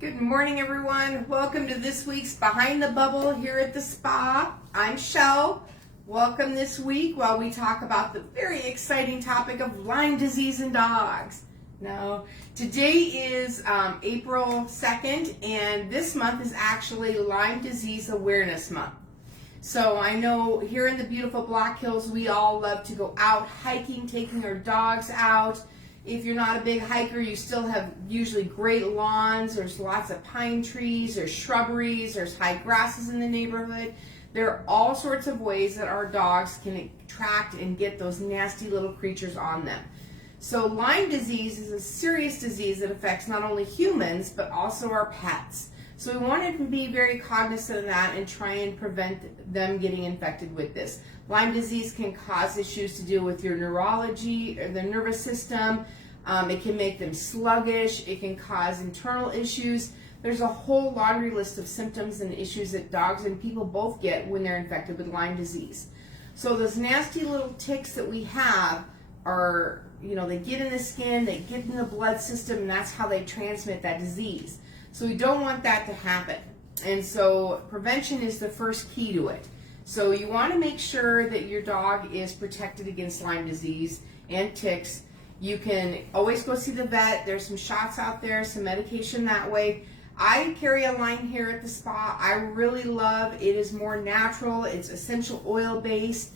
Good morning, everyone. Welcome to this week's Behind the Bubble here at the spa. I'm Shell. Welcome this week while we talk about the very exciting topic of Lyme disease in dogs. Now, today is April 2nd, and this month is actually Lyme Disease Awareness Month. So I know here in the beautiful Black Hills, we all love to go out hiking, taking our dogs out. If you're not a big hiker, you still have usually great lawns. There's lots of pine trees, there's shrubberies, there's high grasses in the neighborhood. There are all sorts of ways that our dogs can attract and get those nasty little creatures on them. So Lyme disease is a serious disease that affects not only humans, but also our pets. So we wanted to be very cognizant of that and try and prevent them getting infected with this. Lyme disease can cause issues to do with your neurology or the nervous system. It can make them sluggish. It can cause internal issues. There's a whole laundry list of symptoms and issues that dogs and people both get when they're infected with Lyme disease. So those nasty little ticks that we have are, they get in the skin, they get in the blood system, and that's how they transmit that disease. So we don't want that to happen. And so prevention is the first key to it. So you want to make sure that your dog is protected against Lyme disease and ticks. You can always go see the vet. There's some shots out there, some medication that way. I carry a line here at the spa. I really love it. Is more natural. It's essential oil based.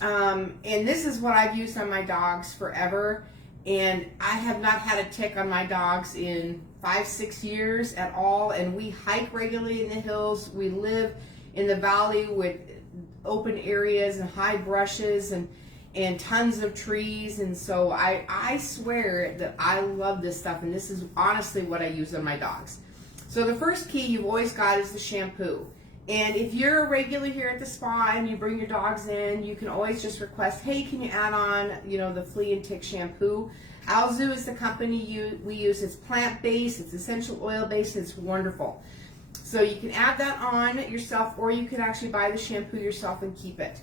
And this is what I've used on my dogs forever. And I have not had a tick on my dogs in 5-6 years at all. And we hike regularly in the hills. We live in the valley with open areas and high brushes and tons of trees. And so I swear that I love this stuff. And this is honestly what I use on my dogs. So the first key you've always got is the shampoo. And if you're a regular here at the spa and you bring your dogs in, you can always just request, hey, can you add on, the flea and tick shampoo? Alzu is the company we use. It's plant-based, it's essential oil-based, it's wonderful. So you can add that on yourself, or you can actually buy the shampoo yourself and keep it.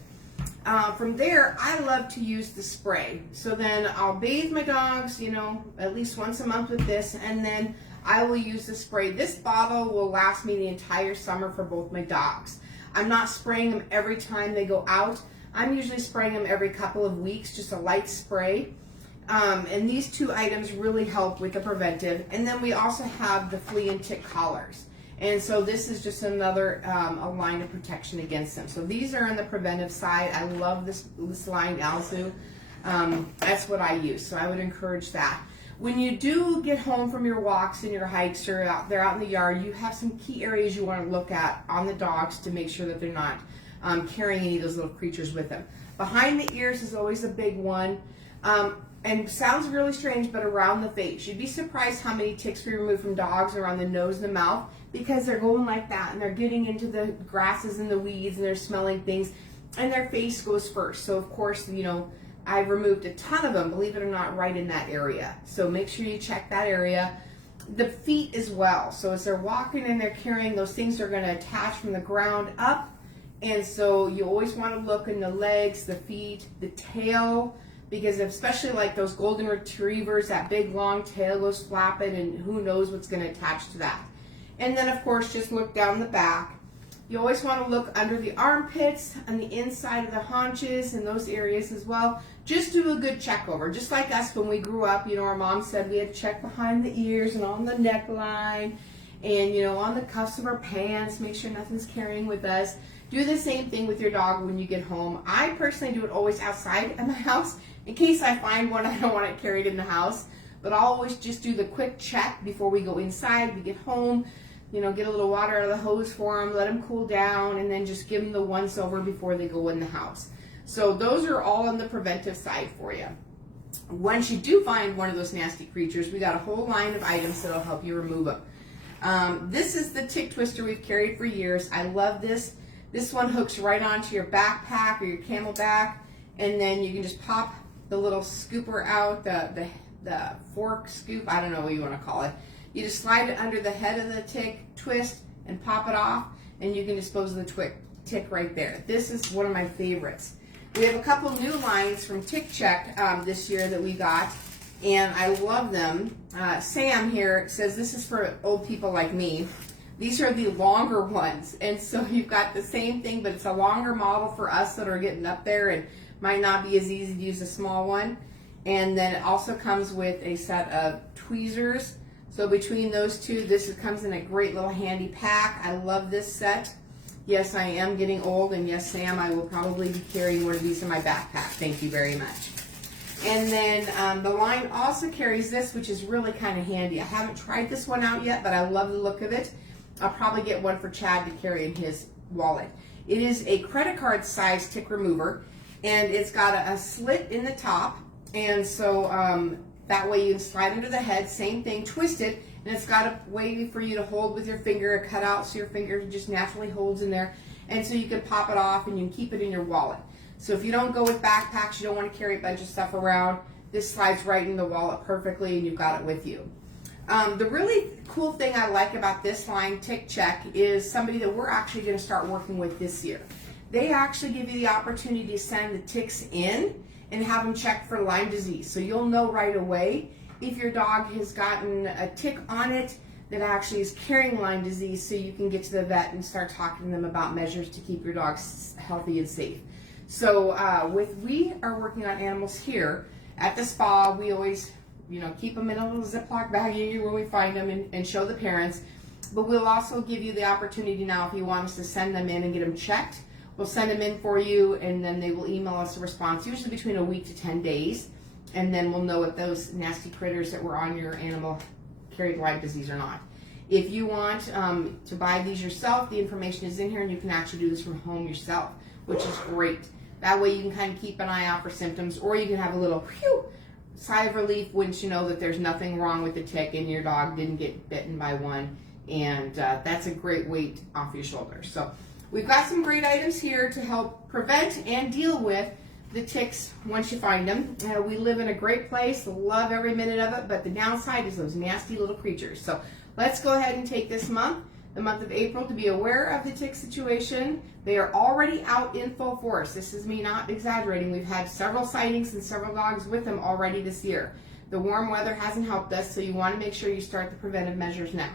From there, I love to use the spray. So then I'll bathe my dogs, at least once a month with this, and then I will use the spray. This bottle will last me the entire summer for both my dogs. I'm not spraying them every time they go out. I'm usually spraying them every couple of weeks, just a light spray. And these two items really help with the preventive. And then we also have the flea and tick collars. And so this is just another a line of protection against them. So these are on the preventive side. I love this line, Alzu. That's what I use. So I would encourage that. When you do get home from your walks and your hikes or they're out in the yard, you have some key areas you want to look at on the dogs to make sure that they're not carrying any of those little creatures with them. Behind the ears is always a big one. And sounds really strange, but around the face. You'd be surprised how many ticks we remove from dogs around the nose and the mouth because they're going like that and they're getting into the grasses and the weeds and they're smelling things and their face goes first. So of course, I've removed a ton of them, believe it or not, right in that area. So make sure you check that area. The feet as well. So as they're walking and they're carrying, those things are going to attach from the ground up. And so you always want to look in the legs, the feet, the tail, because especially like those golden retrievers, that big long tail goes flapping and who knows what's going to attach to that. And then of course, just look down the back. You always want to look under the armpits, on the inside of the haunches, and those areas as well. Just do a good check over. Just like us when we grew up, our mom said we had to check behind the ears and on the neckline and, on the cuffs of our pants, make sure nothing's carrying with us. Do the same thing with your dog when you get home. I personally do it always outside of the house in case I find one I don't want it carried in the house. But I'll always just do the quick check before we go inside, we get home. Get a little water out of the hose for them, let them cool down, and then just give them the once over before they go in the house. So those are all on the preventive side for you. Once you do find one of those nasty creatures, we got a whole line of items that'll help you remove them. This is the tick twister we've carried for years. I love this. This one hooks right onto your backpack or your camelback, and then you can just pop the little scooper out, the fork scoop, I don't know what you want to call it. You just slide it under the head of the tick, twist, and pop it off, and you can dispose of the tick right there. This is one of my favorites. We have a couple new lines from Tick Check this year that we got, and I love them. Sam here says this is for old people like me. These are the longer ones, and so you've got the same thing, but it's a longer model for us that are getting up there and might not be as easy to use a small one. And then it also comes with a set of tweezers. So between those two, this comes in a great little handy pack. I love this set. Yes, I am getting old, and yes, Sam, I will probably be carrying one of these in my backpack. Thank you very much. And then the line also carries this, which is really kind of handy. I haven't tried this one out yet, but I love the look of it. I'll probably get one for Chad to carry in his wallet. It is a credit card size tick remover, and it's got a slit in the top, and so that way you can slide under the head, same thing, twist it, and it's got a way for you to hold with your finger, a cutout so your finger just naturally holds in there, and so you can pop it off and you can keep it in your wallet. So if you don't go with backpacks, you don't want to carry a bunch of stuff around, this slides right in the wallet perfectly and you've got it with you. The really cool thing I like about this line, Tick Check, is somebody that we're actually going to start working with this year. They actually give you the opportunity to send the ticks in and have them checked for Lyme disease. So you'll know right away if your dog has gotten a tick on it that actually is carrying Lyme disease, so you can get to the vet and start talking to them about measures to keep your dogs healthy and safe. So we are working on animals here at the spa. We always keep them in a little Ziploc baggie when we find them and show the parents. But we'll also give you the opportunity now, if you want us to send them in and get them checked, we'll send them in for you, and then they will email us a response, usually between a week to 10 days. And then we'll know if those nasty critters that were on your animal carried Lyme disease or not. If you want to buy these yourself, the information is in here, and you can actually do this from home yourself, which is great. That way you can kind of keep an eye out for symptoms, or you can have a little whew, sigh of relief once you know that there's nothing wrong with the tick and your dog didn't get bitten by one, and that's a great weight off your shoulders. So we've got some great items here to help prevent and deal with the ticks once you find them. We live in a great place, love every minute of it, but the downside is those nasty little creatures. So let's go ahead and take this month, the month of April, to be aware of the tick situation. They are already out in full force. This is me not exaggerating. We've had several sightings and several dogs with them already this year. The warm weather hasn't helped us, so you want to make sure you start the preventive measures now.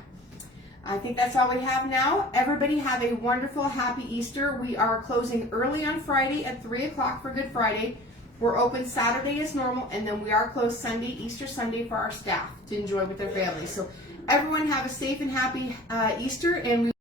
I think that's all we have now. Everybody have a wonderful, happy Easter. We are closing early on Friday at 3 o'clock for Good Friday. We're open Saturday as normal, and then we are closed Sunday, Easter Sunday, for our staff to enjoy with their families. So everyone have a safe and happy Easter, and we